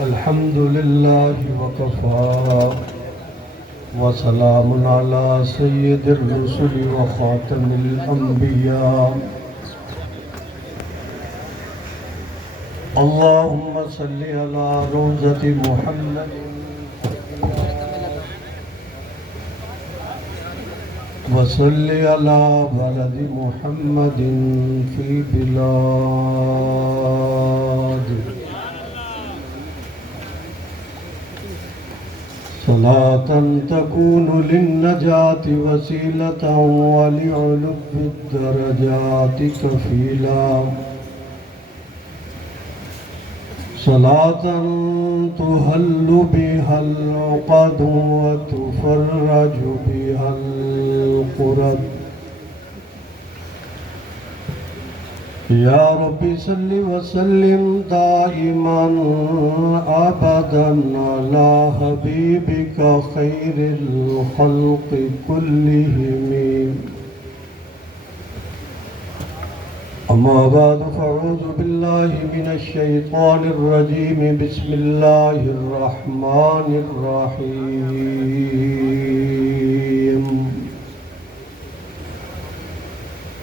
الحمد لله وكفى وسلام على سيد الرسل وخاتم الأنبياء اللهم صل على روضة محمد وصل على بلد محمد في البلاد صلاة تكون للنجاة وسيلة ولعلو الدرجات كفيلا صلاة تهل بها العقد وتفرج بها القرب يا رب صل وسلم دائما أبدا على حبيبك خير الخلق كلهم أما بعد فأعوذ بالله من الشيطان الرجيم بسم الله الرحمن الرحيم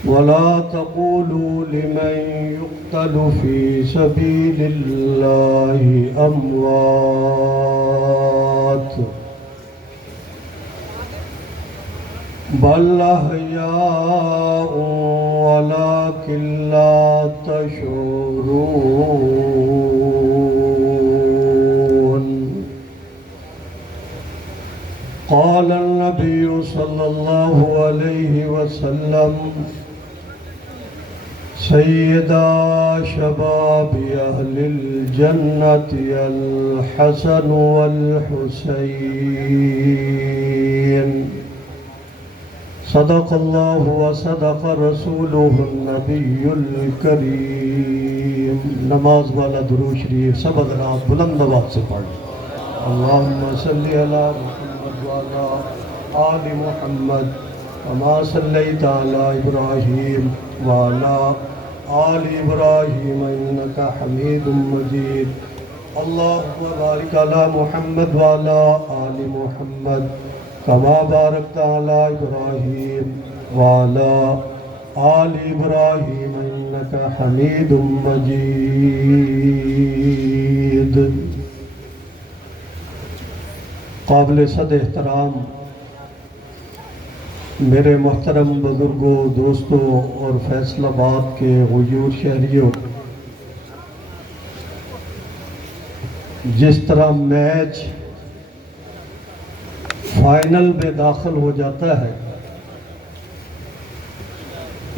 ولا تقولوا لمن يقتل في سبيل الله أموات بل أحياء ولكن لا تشعرون قال النبي صلى الله عليه وسلم سيدا شباب أهل الجنة الحسن والحسين صدق الله وصدق رسوله النبي الكريم نماز والا درود شریف سب حضرات بلند آواز سے پڑھ اللهم صل على محمد وعلى آل محمد كما صليت على إبراهيم وعلى آل إبراهيم إنك حميد مجيد اللهم بارك على محمد وعلى آل محمد كما باركت على إبراهيم وعلى آل إبراهيم إنك حميد مجيد قابل صد احترام میرے محترم بزرگوں دوستوں اور فیصل آباد کے غیور شہریوں جس طرح میچ فائنل میں داخل ہو جاتا ہے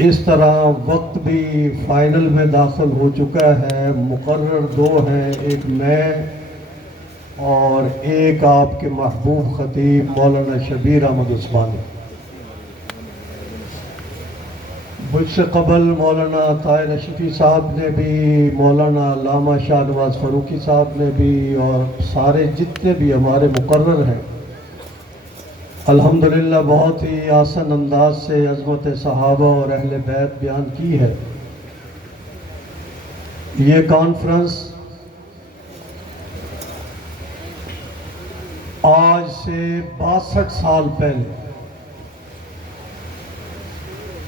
اس طرح وقت بھی فائنل میں داخل ہو چکا ہے مقرر دو ہیں ایک میں اور ایک آپ کے محبوب خطیب مولانا شبیر احمد عثمانی مجھ سے قبل مولانا طاہر اشرفی صاحب نے بھی مولانا علامہ شاہ نواز فاروقی صاحب نے بھی اور سارے جتنے بھی ہمارے مقرر ہیں الحمدللہ بہت ہی آسن انداز سے عظمت صحابہ اور اہل بیت بیان کی ہے یہ کانفرنس آج سے 62 سال پہلے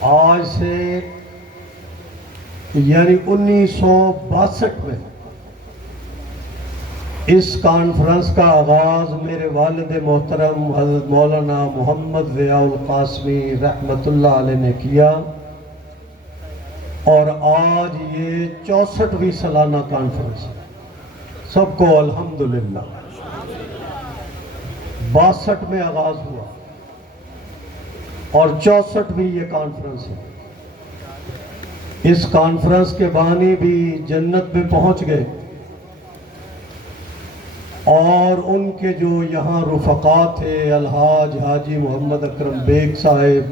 آج سے یعنی 1962 میں اس کانفرنس کا آغاز میرے والد محترم حضرت مولانا محمد ضیاء القاسمی رحمۃ اللہ علیہ نے کیا اور آج یہ 64ویں سالانہ کانفرنس ہے سب کو الحمدللہ 62 میں آغاز ہوا اور 64ویں یہ کانفرنس ہے اس کانفرنس کے بانی بھی جنت میں پہنچ گئے اور ان کے جو یہاں رفقا تھے الحاج حاجی محمد اکرم بیگ صاحب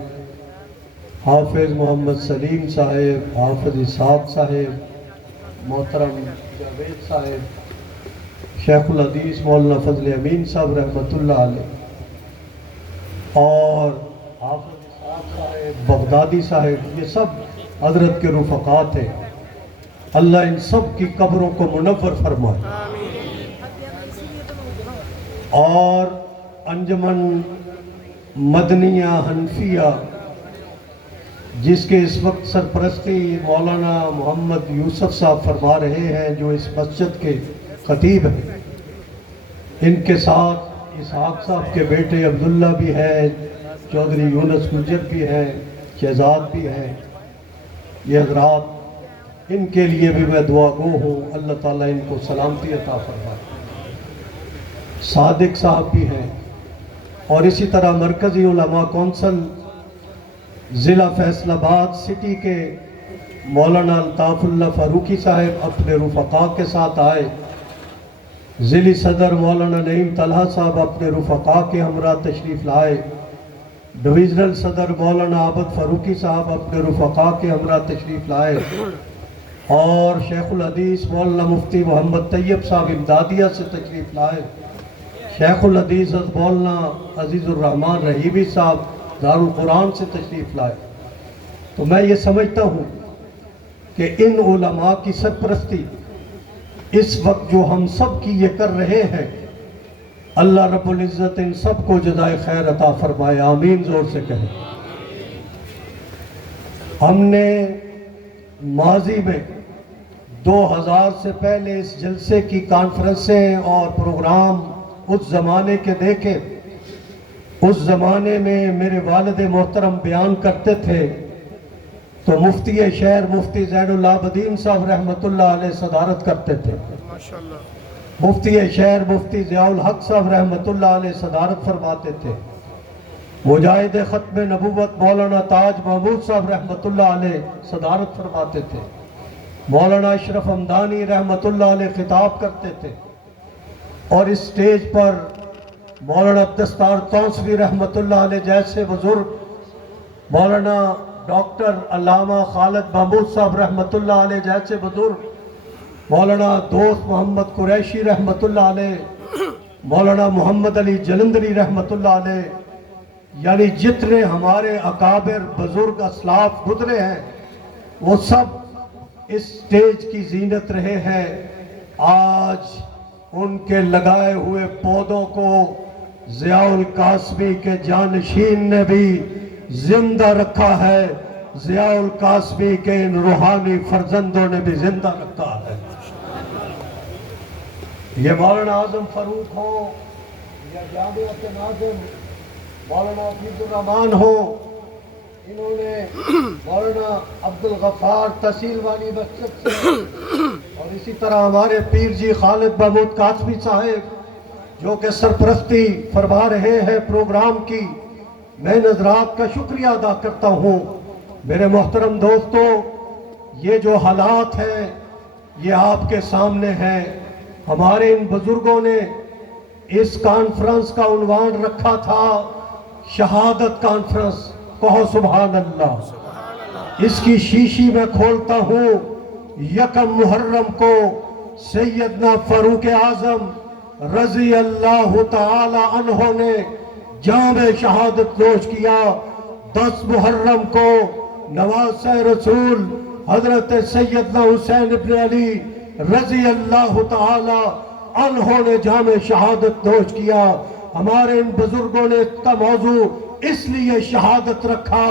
حافظ محمد سلیم صاحب حافظ اسحاق صاحب محترم جاوید صاحب شیخ الحدیث مولانا فضل امین صاحب رحمۃ اللہ علیہ اور حافظ اسحاق صاحب بغدادی صاحب یہ سب حضرت کے رفقا تھے اللہ ان سب کی قبروں کو منور فرمائے اور انجمن مدنیہ حنفیہ جس کے اس وقت سرپرستی مولانا محمد یوسف صاحب فرما رہے ہیں، جو اس مسجد کے خطیب ہیں، ان کے ساتھ اسحاق صاحب کے بیٹے عبداللہ بھی ہیں، چودھری یونس گجر بھی ہیں، شہزاد بھی ہیں، یہ حضرات، ان کے لیے بھی میں دعا گو ہوں، اللہ تعالیٰ ان کو سلامتی عطا فرمائے۔ صادق صاحب بھی ہیں، اور اسی طرح مرکزی علماء کونسل ضلع فیصل آباد سٹی کے مولانا الطاف اللہ فاروقی صاحب اپنے رفقاء کے ساتھ آئے، ضلعی صدر مولانا نعیم طلحہ صاحب اپنے رفقاء کے ہمراہ تشریف لائے، ڈویژنل صدر مولانا عابد فاروقی صاحب اپنے رفقاء کے ہمراہ تشریف لائے، اور شیخ الحدیث مولانا مفتی محمد طیب صاحب امدادیہ سے تشریف لائے، شیخ الحدیث مولانا عزیز الرحمن رحیبی صاحب دارالقرآن سے تشریف لائے۔ تو میں یہ سمجھتا ہوں کہ ان علماء کی سرپرستی اس وقت جو ہم سب کی یہ کر رہے ہیں، اللہ رب العزت ان سب کو جزائے خیر عطا فرمائے، آمین زور سے کہیں۔ ہم نے ماضی میں 2000 سے پہلے اس جلسے کی کانفرنسیں اور پروگرام اس زمانے کے دیکھے۔ اس زمانے میں میرے والد محترم بیان کرتے تھے تو مفتی شہر مفتی زین العابدین صاحب رحمۃ اللہ علیہ صدارت کرتے تھے، مفتی شہر مفتی ضیاء الحق صاحب رحمۃ اللہ علیہ صدارت فرماتے تھے، مجاہد ختم نبوت مولانا تاج محمود صاحب رحمۃ اللہ علیہ صدارت فرماتے تھے، مولانا اشرف حمدانی رحمۃ اللہ علیہ خطاب کرتے تھے، اور اس سٹیج پر مولانا عبدالستار توسوی رحمۃ اللہ علیہ جیسے بزرگ، مولانا ڈاکٹر علامہ خالد محمود صاحب رحمۃ اللہ علیہ جیسے بزرگ، مولانا دوست محمد قریشی رحمۃ اللہ علیہ، مولانا محمد علی جلندری رحمۃ اللہ علیہ، یعنی جتنے ہمارے اکابر بزرگ اسلاف گزرے ہیں وہ سب اس سٹیج کی زینت رہے ہیں۔ آج ان کے لگائے ہوئے پودوں کو ضیاء القاسمی کے جانشین نے بھی زندہ رکھا ہے، ضیاء القاسمی کے ان روحانی فرزندوں نے بھی زندہ رکھا ہے۔ یہ مولانا اعظم فاروق ہوں یا جامعہ کے ناظم مولانا حفیظ الرحمان ہوں، انہوں نے مولانا عبدالغفار تحصیل والی مسجد سے، اور اسی طرح ہمارے پیر جی خالد محمود قاسمی صاحب جو کہ سرپرستی فرما رہے ہیں پروگرام کی، میں ان حضرات کا شکریہ ادا کرتا ہوں۔ میرے محترم دوستو، یہ جو حالات ہیں یہ آپ کے سامنے ہیں۔ ہمارے ان بزرگوں نے اس کانفرنس کا عنوان رکھا تھا شہادت کانفرنس، کہو سبحان اللہ۔ اس کی شیشی میں کھولتا ہوں، یکم محرم کو سیدنا فاروق اعظم رضی اللہ تعالی عنہ نے جام شہادت نوش کیا۔ 10 محرم کو نواز رسول حضرت سیدنا حسین ابن علی رضی اللہ تعالی عنہ نے جام شہادت نوش کیا۔ ہمارے ان بزرگوں نے اس کا موضوع اس لیے شہادت رکھا،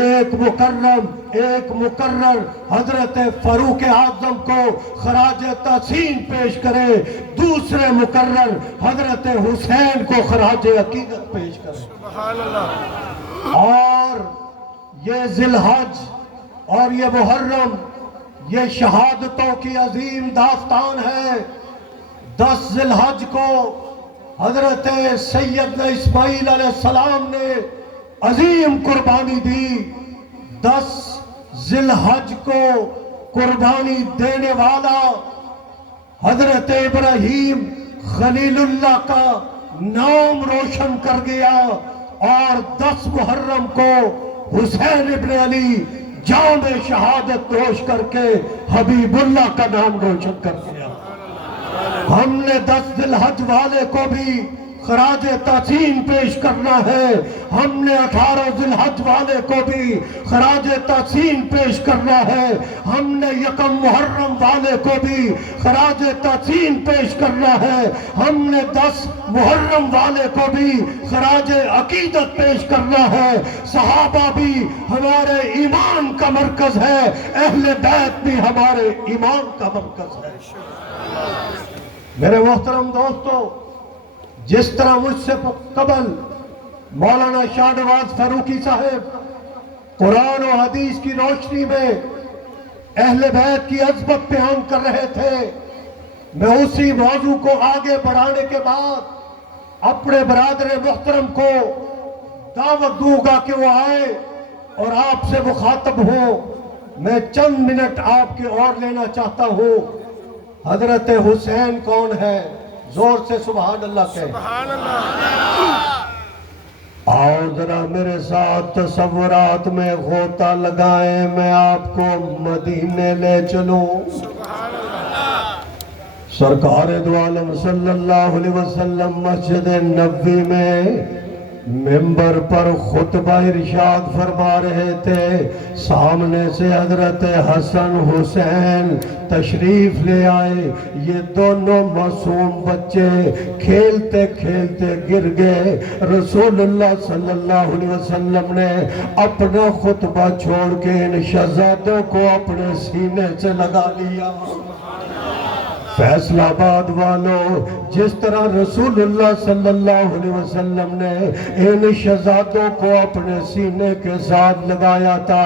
ایک مکرم ایک مقرر حضرت فاروق اعظم کو خراج تحسین پیش کرے، دوسرے مقرر حضرت حسین کو خراج عقیدت پیش کرے۔ سبحان اللہ۔ اور یہ ذی الحج اور یہ محرم یہ شہادتوں کی عظیم داستان ہے۔ 10 ذی الحج کو حضرت سیدنا اسماعیل علیہ السلام نے عظیم قربانی دی۔ 10 ذی الحج کو قربانی دینے والا حضرت ابراہیم خلیل اللہ کا نام روشن کر گیا، اور 10 محرم کو حسین ابن علی جام شہادت نوش کر کے حبیب اللہ کا نام روشن کر گیا۔ ہم نے 10 ذی الحج والے کو بھی خراج تعظیم پیش کرنا ہے، ہم نے 18 ذی الحج والے کو بھی خراج تعظیم پیش کرنا ہے، ہم نے یکم محرم والے کو بھی خراج تعظیم پیش کرنا ہے، ہم نے 10 محرم والے کو بھی خراج عقیدت پیش کرنا ہے۔ صحابہ بھی ہمارے ایمان کا مرکز ہے، اہل بیت بھی ہمارے ایمان کا مرکز ہے۔ میرے محترم دوستو، جس طرح مجھ سے قبل مولانا شاہ نواز فاروقی صاحب قرآن و حدیث کی روشنی میں اہل بیت کی عظمت بیان کر رہے تھے، میں اسی موضوع کو آگے بڑھانے کے بعد اپنے برادر محترم کو دعوت دوں گا کہ وہ آئے اور آپ سے مخاطب ہوں۔ میں چند منٹ آپ کے اور لینا چاہتا ہوں۔ حضرت حسین کون ہے؟ زور سے سبحان اللہ کہیں۔ سبحان اللہ۔ آؤ ذرا میرے ساتھ تصورات میں غوطہ لگائیں، میں آپ کو مدینے لے چلوں۔ سبحان اللہ۔ سرکار دو عالم صلی اللہ علیہ وسلم مسجد نبوی میں ممبر پر خطبہ ارشاد فرما رہے تھے، سامنے سے حضرت حسن حسین تشریف لے آئے۔ یہ دونوں معصوم بچے کھیلتے کھیلتے گر گئے۔ رسول اللہ صلی اللہ علیہ وسلم نے اپنا خطبہ چھوڑ کے ان شہزادوں کو اپنے سینے سے لگا لیا۔ فیصل آباد والوں، جس طرح رسول اللہ صلی اللہ علیہ وسلم نے ان شہزادوں کو اپنے سینے کے ساتھ لگایا تھا،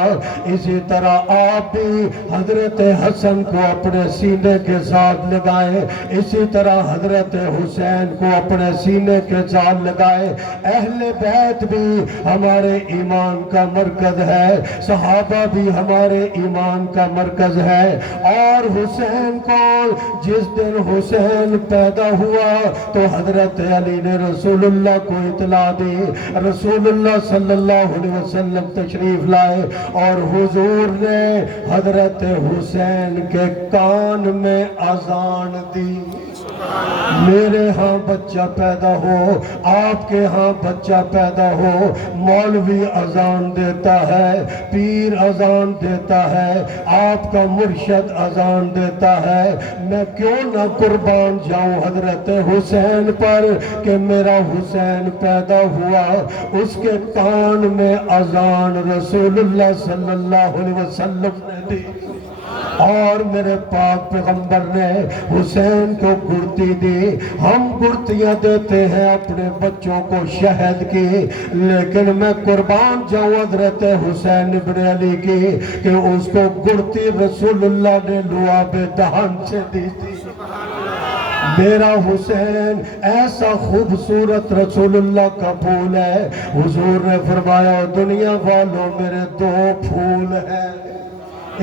اسی طرح آپ بھی حضرت حسن کو اپنے سینے کے ساتھ لگائے، اسی طرح حضرت حسین کو اپنے سینے کے ساتھ لگائے۔ اہل بیت بھی ہمارے ایمان کا مرکز ہے، صحابہ بھی ہمارے ایمان کا مرکز ہے۔ اور حسین کو جس دن حسین پیدا ہوا تو حضرت علی نے رسول اللہ کو اطلاع دی، رسول اللہ صلی اللہ علیہ وسلم تشریف لائے اور حضور نے حضرت حسین کے کان میں اذان دی، میرے ہاں بچہ پیدا ہو، آپ کے ہاں بچہ پیدا ہو۔ مولوی اذان دیتا ہے، پیر اذان دیتا ہے، آپ کا مرشد اذان دیتا ہے، میں کیوں نہ قربان جاؤں حضرت حسین پر کہ میرا حسین پیدا ہوا۔ اس کے کان میں اذان رسول اللہ صلی اللہ علیہ وسلم نے دی اور میرے پاک پیغمبر نے حسین کو گڑتی دی۔ ہم گڑتیاں دیتے ہیں اپنے بچوں کو شہد کی، لیکن میں قربان جاؤں حضرت حسین ابن علی کی کہ اس کو گڑتی رسول اللہ نے لعاب دہن سے دی تھی۔ میرا حسین ایسا خوبصورت رسول اللہ کا پھول ہے، حضور نے فرمایا دنیا والوں میرے 2 پھول ہیں،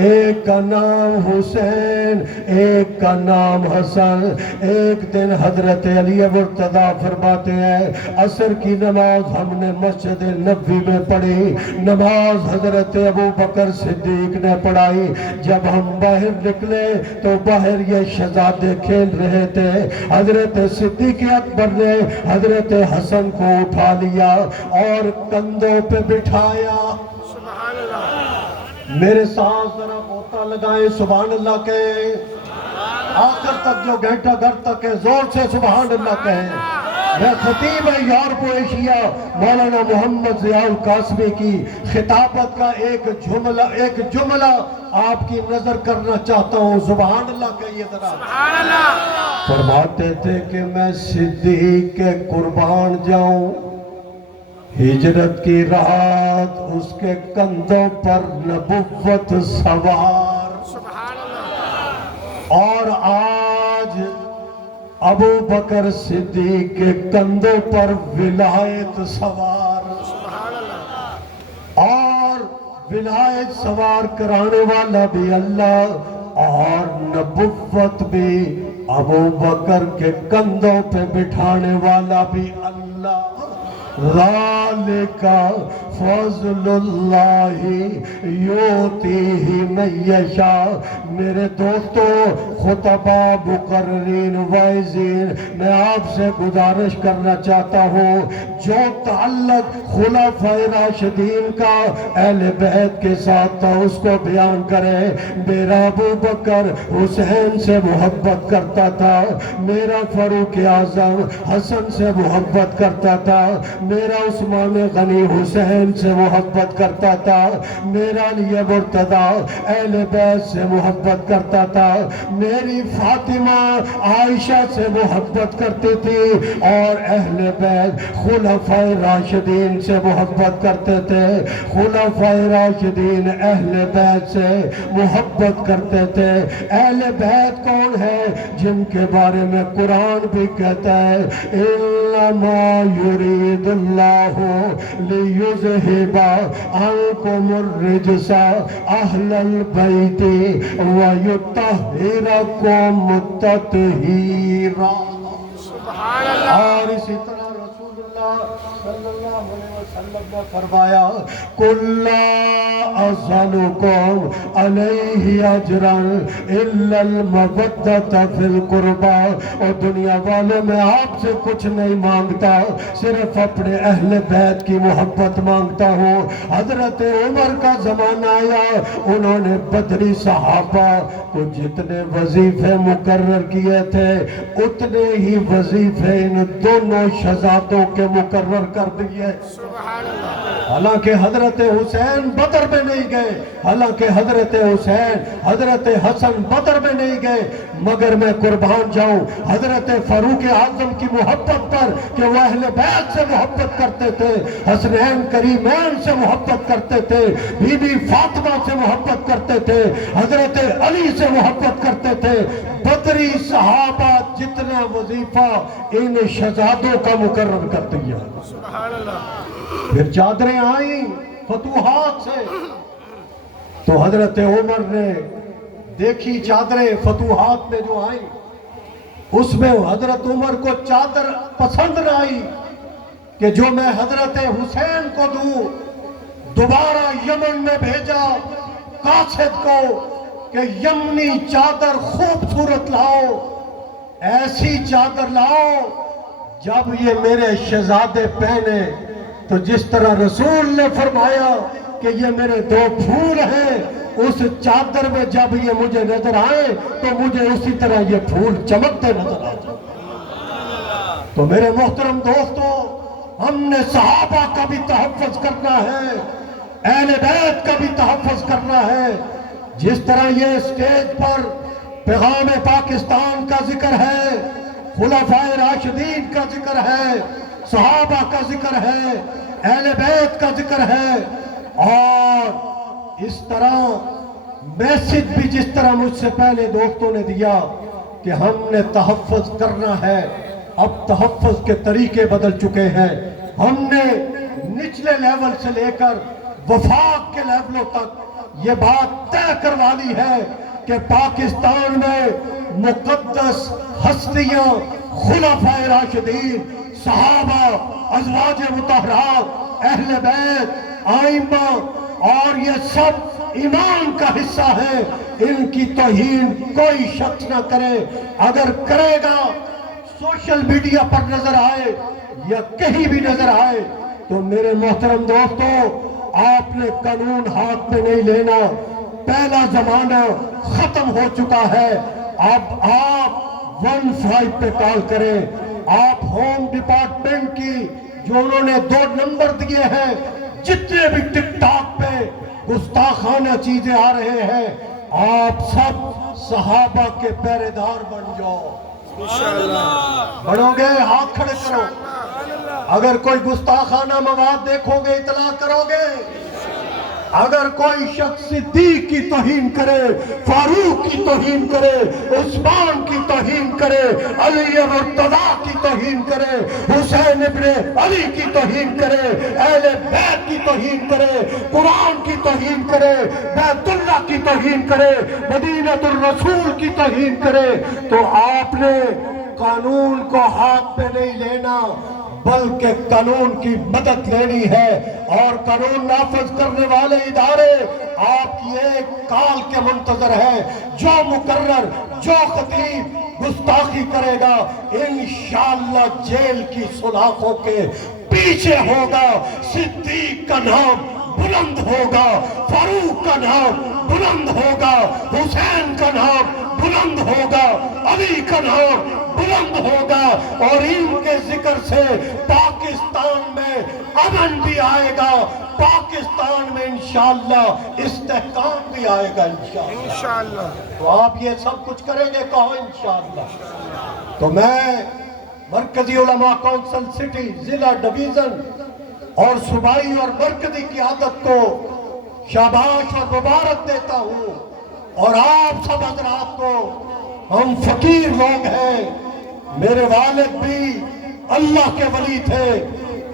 ایک کا نام حسین، ایک کا نام حسن۔ ایک دن حضرت علی مرتضیٰ فرماتے ہیں عصر کی نماز ہم نے مسجد نبوی میں پڑھی، نماز حضرت ابو بکر صدیق نے پڑھائی۔ جب ہم باہر نکلے تو باہر یہ شہزادے کھیل رہے تھے، حضرت صدیق اکبر نے حضرت حسن کو اٹھا لیا اور کندھوں پہ بٹھایا۔ میرے ساتھ ذرا غوطہ لگائیں، سبحان اللہ کہیں، آخر تک جو گھنٹہ گھر تک ہے زور سے سبحان اللہ کہیں۔ میں خطیب یورپ و ایشیا مولانا محمد ضیاء القاسمی کی خطابت کا ایک جملہ آپ کی نظر کرنا چاہتا ہوں، سبحان اللہ کہیے ذرا۔ فرماتے تھے کہ میں صدیق کے قربان جاؤں، ہجرت کی رات اس کے کندھوں پر نبوت سوار، اور آج ابو بکر صدیق کے کندھوں پر ولایت سوار، اور ولایت سوار کرانے والا بھی اللہ اور نبوت بھی ابو بکر کے کندھوں پہ بٹھانے والا بھی اللہ۔ ذالک فضل اللہ یؤتیہ من یشاء۔ میرے دوستو، خطبہ، مقررین، واعظین، میں آپ سے گزارش کرنا چاہتا ہوں، جو تعلق خلفائے راشدین کا اہل بیت کے ساتھ تھا اس کو بیان کرے۔ میرا ابو بکر حسین سے محبت کرتا تھا، میرا فاروق اعظم حسن سے محبت کرتا تھا، میرا عثمان غنی حسین سے محبت کرتا تھا، میرا علی مرتضیٰ اہل بیت سے محبت کرتا تھا، میری فاطمہ عائشہ سے محبت کرتی تھی، اور اہل بیت خلفائے راشدین سے محبت کرتے تھے۔ خلفائے راشدین اہل بیت سے محبت کرتے تھے۔ اہل بیت کون ہے؟ جن کے بارے میں قرآن بھی کہتا ہے انما یرید اللہ لیذہب عنکم الرجس اہل البیت ویطہرکم تطہیرا۔ اور اسی طرح رسول اللہ صلی اللہ علیہ وسلم نے فرمایا قُل لَا أَسْأَلُكُمْ عَلَيْهِ أَجْرًا إِلَّا الْمَوَدَّةَ فِي الْقُرْبَى۔ اور دنیا والوں میں آپ سے کچھ نہیں مانگتا، صرف اپنے اہل بیت کی محبت مانگتا ہوں۔ حضرت عمر کا زمانہ آیا، انہوں نے بدری صحابہ کو جتنے وظیفے مقرر کیے تھے اتنے ہی وظیفے ان دونوں شہزادوں کے مقرر کر دیے۔ حالانکہ حضرت حسین بدر میں نہیں گئے، حالانکہ حضرت حسین، حضرت حسن بدر میں نہیں گئے، مگر میں قربان جاؤں حضرت فاروق اعظم کی محبت پر کہ وہ اہل بیت سے محبت کرتے تھے، حسنین کریمین سے محبت کرتے تھے، بی بی فاطمہ سے محبت کرتے تھے، حضرت علی سے محبت کرتے تھے۔ بدری صحابہ جتنا وظیفہ ان شہزادوں کا مقرر کر دیا۔ پھر چادریں آئیں فتوحات سے، تو حضرت عمر نے دیکھی چادریں فتوحات میں جو آئیں، اس میں حضرت عمر کو چادر پسند نہ آئی کہ جو میں حضرت حسین کو دوں۔ دوبارہ یمن میں بھیجا قاصد کو کہ یمنی چادر خوبصورت لاؤ، ایسی چادر لاؤ جب یہ میرے شہزادے پہنے تو جس طرح رسول نے فرمایا کہ یہ میرے دو پھول ہیں، اس چادر میں جب یہ مجھے نظر آئے تو مجھے اسی طرح یہ پھول چمکتے نظر آئے۔ تو میرے محترم دوستو، ہم نے صحابہ کا بھی تحفظ کرنا ہے، اہل بیت کا بھی تحفظ کرنا ہے۔ جس طرح یہ اسٹیج پر پیغام پاکستان کا ذکر ہے، خلفائے راشدین کا ذکر ہے، صحابہ کا ذکر ہے، اہل بیت کا ذکر ہے، اور اس طرح میسج بھی جس طرح مجھ سے پہلے دوستوں نے دیا کہ ہم نے تحفظ کرنا ہے۔ اب تحفظ کے طریقے بدل چکے ہیں۔ ہم نے نچلے لیول سے لے کر وفاق کے لیولوں تک یہ بات طے کروا لی ہے کہ پاکستان میں مقدس ہستیاں، خلفائے راشدین، صحابہ، ازواج مطہرات، اہل بیت، آئمہ، اور یہ سب ایمان کا حصہ ہے۔ ان کی توہین کوئی شخص نہ کرے، اگر کرے گا سوشل میڈیا پر نظر آئے یا کہیں بھی نظر آئے تو میرے محترم دوستو، آپ نے قانون ہاتھ میں نہیں لینا۔ پہلا زمانہ ختم ہو چکا ہے۔ اب آپ 15 پہ کال کریں۔ آپ ہوم ڈپارٹمنٹ کی جو انہوں نے 2 نمبر دیے ہیں، جتنے بھی ٹک ٹاک پہ گستاخانہ چیزیں آ رہے ہیں، آپ سب صحابہ کے پہرے دار بن جاؤ۔ بڑھو گے؟ ہاتھ کھڑے کرو۔ اگر کوئی گستاخانہ مواد دیکھو گے اطلاع کرو گے۔ اگر کوئی شخص صدیق کی توہین کرے، فاروق کی توہین کرے، عثمان کی توہین کرے، علی مرتضیٰ کی توہین کرے، حسین ابن علی کی توہین کرے، اہل بیت کی توہین کرے، قرآن کی توہین کرے، بیت اللہ کی توہین کرے، مدینہ الرسول کی توہین کرے، تو آپ نے قانون کو ہاتھ پہ نہیں لینا، بلکہ قانون کی مدد لینی ہے، اور قانون نافذ کرنے والے ادارے آپ کی ایک کال کے منتظر ہیں۔ جو مقرر، جو خطیب گستاخی کرے گا، انشاءاللہ جیل کی سلاخوں کے پیچھے ہوگا۔ صدیق کا نام بلند ہوگا، فاروق کا نام بلند ہوگا، حسین کا نام بلند ہوگا، علی کا نام بلند ہوگا، اور ان کے ذکر سے پاکستان میں امن بھی آئے گا، پاکستان میں انشاءاللہ استحکام بھی آئے گا انشاءاللہ۔ تو آپ یہ سب کچھ کریں گے، کہو انشاءاللہ۔ تو میں مرکزی علماء کونسل سٹی، ضلع، ڈویژن اور صوبائی اور مرکزی قیادت کو شاباش اور مبارک دیتا ہوں، اور آپ سب حضرات کو، ہم فقیر لوگ ہیں، میرے والد بھی اللہ کے ولی تھے،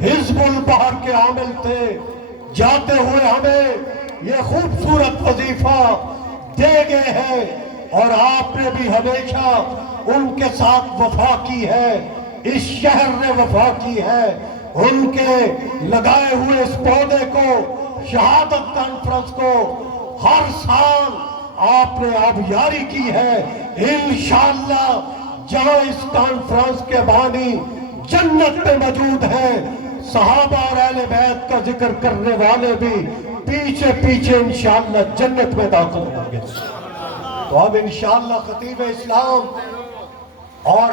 حزب البحر کے عامل تھے، جاتے ہوئے ہمیں یہ خوبصورت وظیفہ دے گئے ہیں، اور آپ نے بھی ہمیشہ ان کے ساتھ وفا کی ہے، اس شہر نے وفا کی ہے، ان کے لگائے ہوئے اس پودے کو، شہادت کانفرنس کو ہر سال آپ نے آبیاری کی ہے۔ انشاءاللہ جہاں اس کانفرنس کے بانی جنت میں موجود ہیں، صحابہ اور اہل بیت کا ذکر کرنے والے بھی پیچھے پیچھے انشاءاللہ جنت میں داخل ہوں گے۔ تو اب انشاءاللہ خطیب اسلام اور